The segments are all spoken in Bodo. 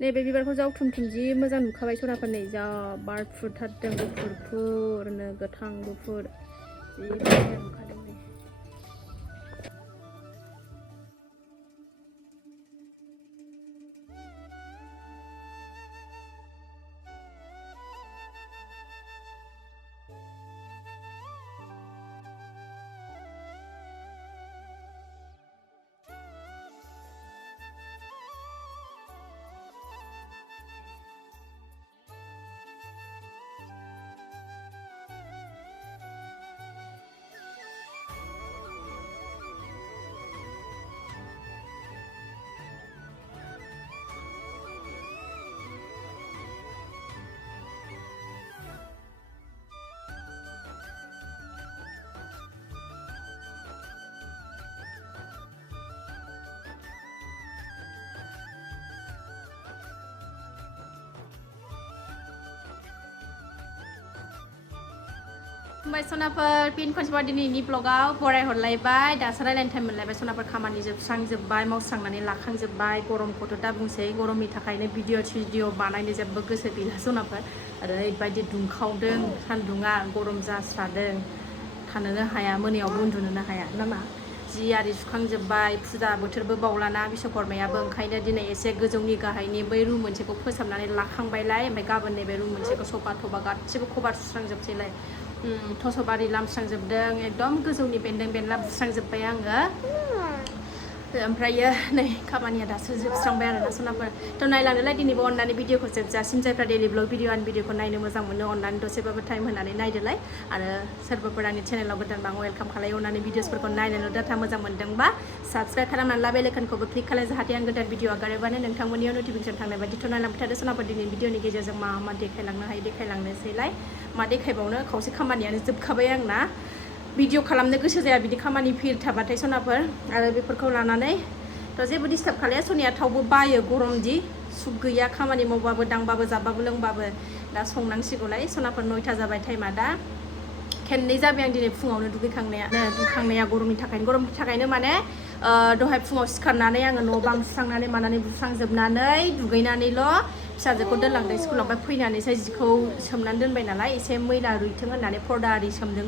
नैबे बिबारखौ जावथुम जि मोजां नुखाबाय सनाफोर नै जा बारफुथारदों गुफुरफुरनो गोथां गुफुर जि मोजां नुखादों नै खुलुमबाय सनाफोर फिन खनसेबाव दिनैनि ब्लगाव बरायहरलायबाय दासो रायलायनो टाइम मोनलायबाय सनाफोर खामानि जोबस्रांजोब्बाय मावस्रांनानै लाखांजोब्बाय गरमखौथ' दा बुंसै गरमनि थाखायनो भिडिअ बानायनो जेबो गोसो गैला सनाफोर ओरैबायदि दुंखावदों सान्दुङा गरम जास्रादों थानोनो हाया मोनायावबो उन्दुनोनो हाया नामा जि आरि सुखांजोब्बाय फुजा बोथोरबो बावलाना बिश्वकर्मायाबो ओंखायनो दिनै एसे गोजौनि गाहायनि बै रुम मोनसेखौ फोसाबनानै लाखांबायलाय ओमफ्राय गाबोन नैबे रुम मोनसेखौ सफा थफा गासिबो कभार सुस्रांजोबसैलाय थसबारि लामस्रांजोबदों एकदम गोजौनि बेन्दों बेनला बुस्रांजोब्बाय आङो ओमफ्रायो नै खामानिया दासो जोबस्रांबाय आरोना सनाफोर थ' नायलांनोलाय दिनैबो अननानै भिडिअखौ जोबजासिम जायफ्रा डेलि ब्लग भिडिअ आंनि भिडिअखौ नायनो मोजां मोनो अननानै दसेबाबो टाइम होनानै नायदोलाय आरो सोरबाफोर आंनि चेनेलाव गोदानबा आं वेलकाम खालायो अननानै भिडिअसफोरखौ नायनो डाटा मोजां मोनदोंबा साबस्क्राइब खालामनानै ला बेल आइकनखौबो क्लिक खालाय जाहाथे आं गोदान भिडिअ आगारोबानो नोंथांमोननियाव नटिफिकेसन थांनाय बायदिथ' नायलांबाय थादो सनाफोर दिनैनि भिडिअनि गेजेरजों मा मा देखायलांनो हायो देखायलांनोसैलाय मा देखायबावनो खावसे खामानियानो जोबखाबाय आंना भिडिअ खालामनो गोसो जाया बिदि खामानि फिर थाबाथाय सनाफोर आरो बेफोरखौ लानानै थ' जेबो डिस्टार्ब खालाया सनिया थावबो बायो गरमदि सुख गैया खामानि मावबाबो दांबाबो जाबाबो लोंबाबो दा संनांसिगौलाय सनाफोर 9ता जाबाय टाइमा दा खेननै जाबाय आं दिनै फुङावनो दुगैखांनाया गरमनि थाखायनो माने दहाय फुङाव सिखारनानै आङो न' बां सुस्रांनानै मानानै बुस्रांजोबनानै दुगैनानैल' फिसाजोखौ दोनलांदों स्कुलाव ओमफ्राय फैनानैसो जिखौ सोमनानै दोनबाय नालाय एसे मैला रुइथों होननानै पर्दा आरि सोमदों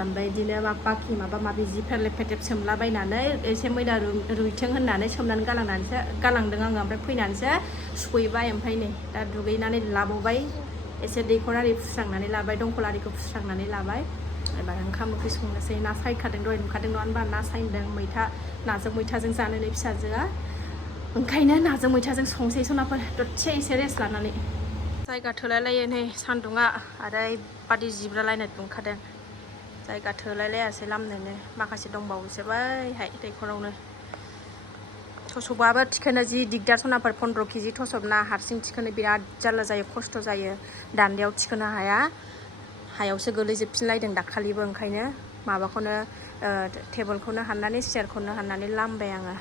ओमफ्राय बिदिनो बाखि माबा माबि जि फेरलेब फेथेब सोमलाबायनानै एसे मैला रुइथों होननानै सोमनानै गालांदों आङो ओमफ्राय फैनानैसो सुहैबाय ओमफ्राय नै दा दुगैनानै लाबावबाय एसे दैखर आरि फुस्रांनानै लाबाय दंखल आरिखौ फुस्रांनानै लाबाय एबार ओंखाम ओंख्रि संनोसै ना सायखादों दहाय नुखादों नङा होनबा ना सायदों नाजों मैथाजों जानो नै फिसाजोआ ओंखायनो नाजों मैथाजों संसै सनाफोर दसे एसे रेस्ट लानानै जायगा थोलायलायो नै सान्दुङा ओरैबादि जिब्रालायनाय दुंखादों जायगा थोलायलायासै लामनोनो माखासे दंबावोसो बैहाय दैखरावनो थसबाबो थिखोनो जि दिगदार सनाफोर 15 केजि थसबना हारसिं थिखोनो बिराद जारला जायो खस्थ' जायो दान्दायाव थिखोनो हाया हायावसो गोलैजोबफिनलायदों दाखालिबो ओंखायनो माबाखौनो टेबोलखौनो हाननानै चेयारखौनो हाननानै लामबाय आङो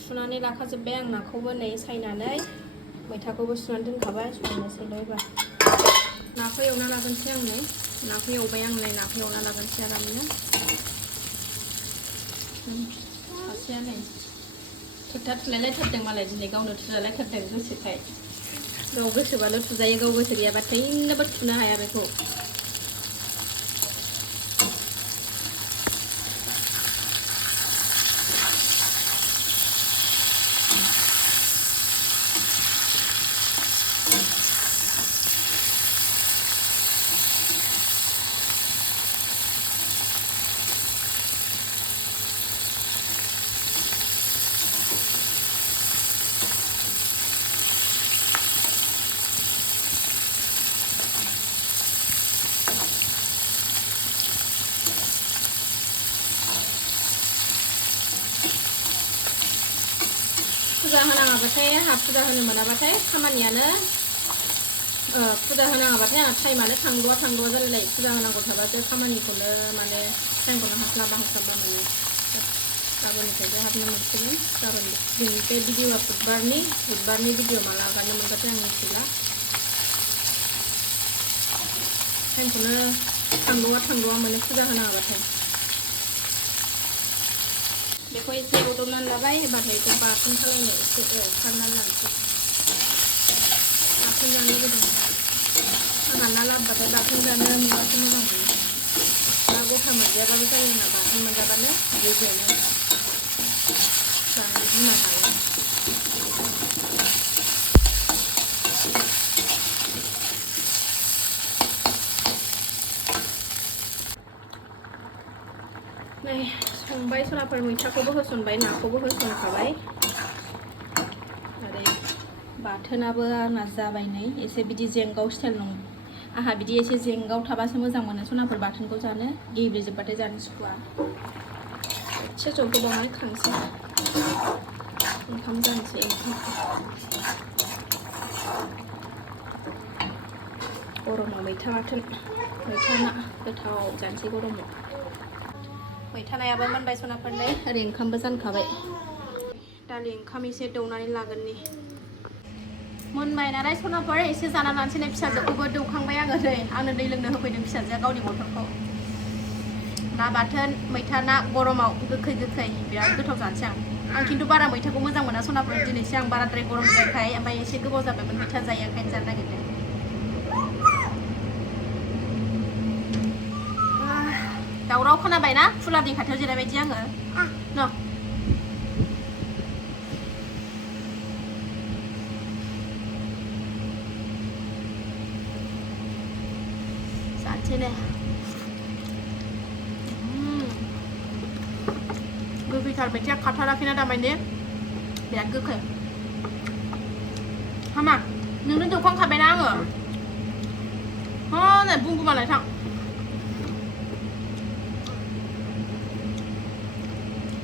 सुनानै लाखाजोब्बाय आं नाखौबो नै सायनानै मैथाखौबो सुनानै दोनखाबाय संनोसैलाय एबार नाखौ एवना लागोनसै आं नै नाखौ एवबाय आं नै नाखौ एवना लागोनसै आरामनो सासेया नै थोरथा थुलायलायथारदों मालाय दिनै गावनो थुजालायथारदों गोसोखाय गाव गोसोबाल' थुजायो गाव गोसो गैयाबा थैनोबो थुनो हाया बेखौ फुजा होनाङाबाथाय आंहा फुजा होनो मोनाबाथाय खामानियानो फुजा होनाङाबाथाय आंहा टाइमानो थांद'आ जालायलायो फुजा होनांगौ थाबासो खामानिखौनो माने टाइमखौनो हास्लाबा मोनो गाबोननिफ्रायसो हाबनो मोनसिगोन गाबोन दिनैनिफ्राय भिडिअआ बुधबारनि भिडिअ माला हगारनो मोनबाथाय आं मिथिला टाइमखौनो थांद'आ मोनो फुजा होनाङाबाथाय बेखौ एसे एवदबनानै लाबाय एबारहाय बेखौ बाथोन खालामनो एसे एवफ्रामनानै लानोसै बाथोन जानो गोदौ रानना लाबोबाथाय बाथोन जानो मोनबासो मोजां मोनो ना गथा मोनजायाबाबो जायो होनना बाथोन मोनजाबानो रेजेनो जानो गिना हायो नै संबाय सनाफोर मैथाखौबो होसनबाय नाखौबो होसनखाबाय आरो बाथोनाबो आंना जाबाय नै एसे बिदि जेंगाव स्टाइल नं आंहा बिदि एसे जेंगाव थाबासो मोजां मोनो सनाफोर बाथोनखौ जानो गेब्लेजोबबाथाय जानो सुखुवा एसे जबहोबावनानै खांसै ओंखाम जानोसै गरमाव मैथा बाथोन मैथा ना गोथाव जानोसै गरमाव मैथा नायाबो मोनबाय सनाफोर नै ओरै ओंखामबो जानखाबाय दालि ओंखाम एसे दौनानै लागोननि मोनबाय नालाय सनाफोर एसे जाना लानोसै नै फिसाजोखौबो दौखांबाय आङो नै आंनो दै लोंनो होफैदों फिसाजोआ गावनि बथलखौ ना बाथोन मैथा ना गरमाव गोखै गोखै बिराद गोथाव जानोसै आं खिन्थु बारा मैथाखौ मोजां मोना सनाफोर दिनैसो आं बाराद्राय गरम जायोखाय ओमफ्राय एसे गोबाव जाबायमोन मैथा जायो ओंखायनो जानो नागिरदों दावराव खोनाबाय ना फुला दै खाथियाव जिरायबायदि आङो न' जानोसै ने गोखैथार मैथाया खाथाराखैना दामानि बिराद गोखै हामा नोंनो दौखांखाबायना आङो हनै बुंगुमालाय थां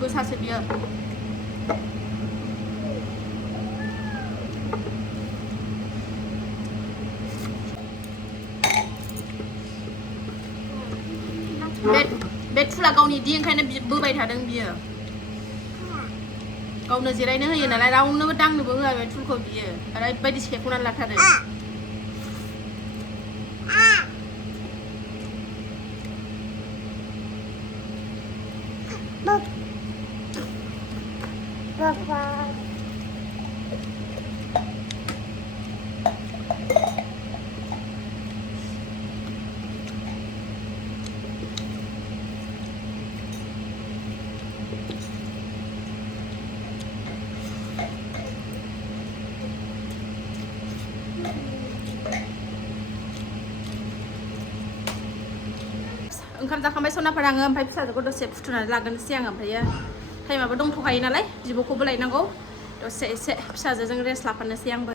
गोसासो बियो बे थुला गावनि इदि ओंखायनो बोबाय थादों बियो गावनो जिरायनो होयो नालाय रावनोबो दांनोबो होआ बे थुलखौ बियो ओरैबायदि सेख'नानै लाथारो ओंखाम जाखांबाय सनाफोर आङो ओमफ्राय फिसाजोखौ दसे फुथुनानै लागोनसै आङो ओमफ्रायो टाइमाबो दंथ'खायो नालाय बिब'खौबो लायनांगौ दसे एसे फिसाजोजों रेस्ट लाफानोसै आंबो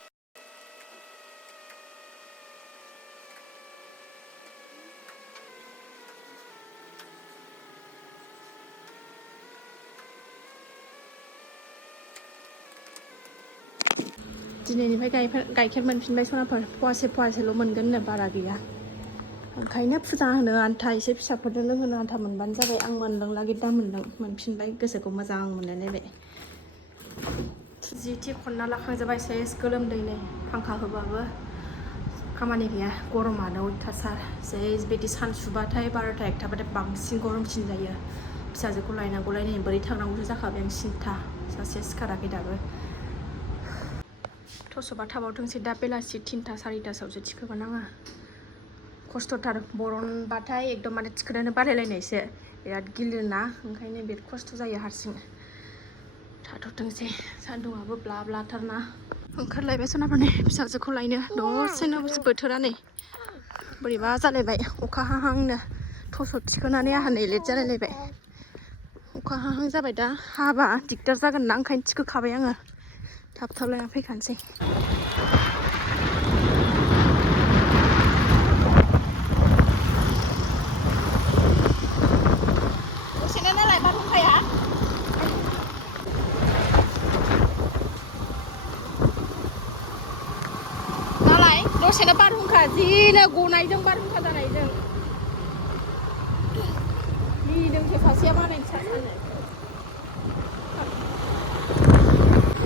दिनैनिफ्राय गाइखेर मोनफिनबाय सनाफोर फवासेल' मोनगोननो बारा गैया ओंखायनो फुजा होनो आन्था एसे फिसाफोरनो लोंहोनो आन्था मोनबानो जाबाय आं मोनलोंला दा मोनफिनबाय गोसोखौ मोजां मोनलायलायबाय जि थि खनना लाखांजोबबाय सेस गोलोमदै नै फांखा होबाबो खामानि गैया गरमानो अयथासार सेस बिदि सानसुबाथाय 12टा 1टाबाथाय बांसिन गरमसिन जायो फिसाजोखौ लायनांगौलाय नै बोरै थांनांगौसो जाखाबाय आं सिन्था सासे सिखाराखै दाबो थसबा थाबावथोंसै दा बेलासि 3टा 4टासोआवसो थिखोगोन आङो खस्थ'थार बरनबाथाय एकदम माने थिखोनोनो बालायलायनायसो बिराद गिलिरना ओंखायनो बिराद खस्थ' जायो हारसिं थाथ'थोंसै सान्दुंआबो ब्ला ब्लाथारना ओंखारलायबाय सनाफोरनि फिसाजोखौ लायनो दसेनो बोथोरा नै बोरैबा जालायबाय अखा हाहांनो थस' थिखोनानै आंहा नै लेट जालायलायबाय अखा हाहां जाबाय दा हाबा दिगदार जागोन ना ओंखायनो थिखोखाबाय आङो थाब लायना फैखानोसै दसेनो नालाय बारहुंखाया नालाय दसेनो बारहुंखा जिनो गनायजों बारहुंखा जानायजों गिदोंसो सासेया मालायनि सासेयानो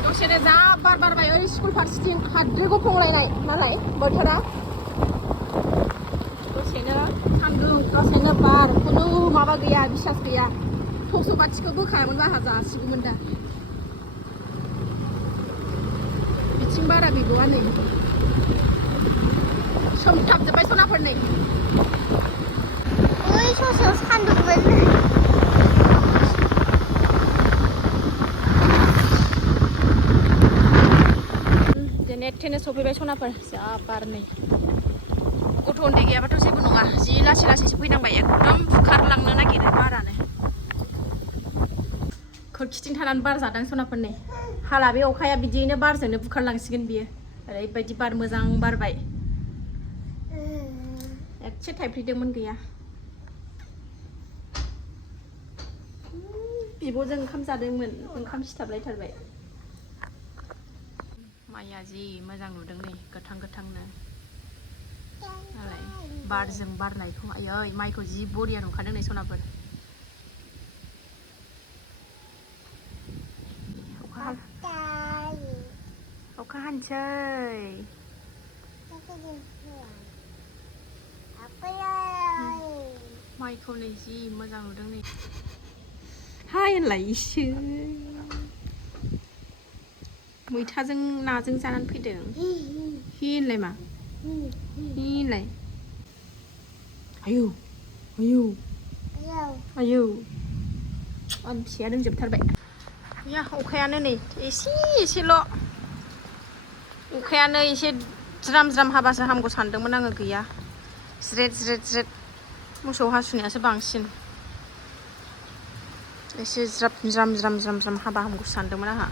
दसेनो जा बार बारबाय ओरै स्कुल फारसेथिं हाद्रि गुफुंलायनाय नालाय बोथोरा दसेनो सान्दुं दसेनो बार खुनु माबा गैया बिसास गैया थस' बाथिखौ बोखायामोनबा आंहा जासिगौमोन दा बिथिं बारा गैबावा नै सोमथाबजोब्बाय सनाफोर नै ओइ ससेयाव सान्दुंमोन जेने थेने सफैबाय सनाफोर जा बार नै गथ' उन्दै गैयाबाथ' जेबो नङा जि लासै लासैसो फैनांबाय एकदम बुखारलांनो नागिरो बारानो खोरखिथिं थानानै बार जादां सनाफोर नै हाला बे अखाया बिदियैनो बारजोंनो बुखारलांसिगोन बियो ओरैबायदि बार मोजां बारबाय एसे थाइफ्रिदोंमोन गैया बिब'जों ओंखाम जादोंमोन ओंखाम सिथाबलायथारबाय माइया जि मोजां नुदों नै गोथां गोथांनो बारजों बारनायखौ आयै माइखौ जि बरिया नुखादों नै सनाफोर अखा हानोसै माइखौ नै जि मोजां नुदों नै हायलायसो मैथाजों नाजों जानानै फैदों हिनलाय मा हिनलाय आयौ आयौ आयौ आमथिया रोंजोबथारबाय या अखायानो नै एसेल' अखायानो एसे ज्राम ज्राम हाबासो हामगौ सानदोंमोन आङो गैया ज्रेद ज्रेद ज्रेद मोसौ हासुनायासो बांसिन एसे ज्राम ज्राम ज्राम ज्राम हाबा हामगौ सानदोंमोन आंहा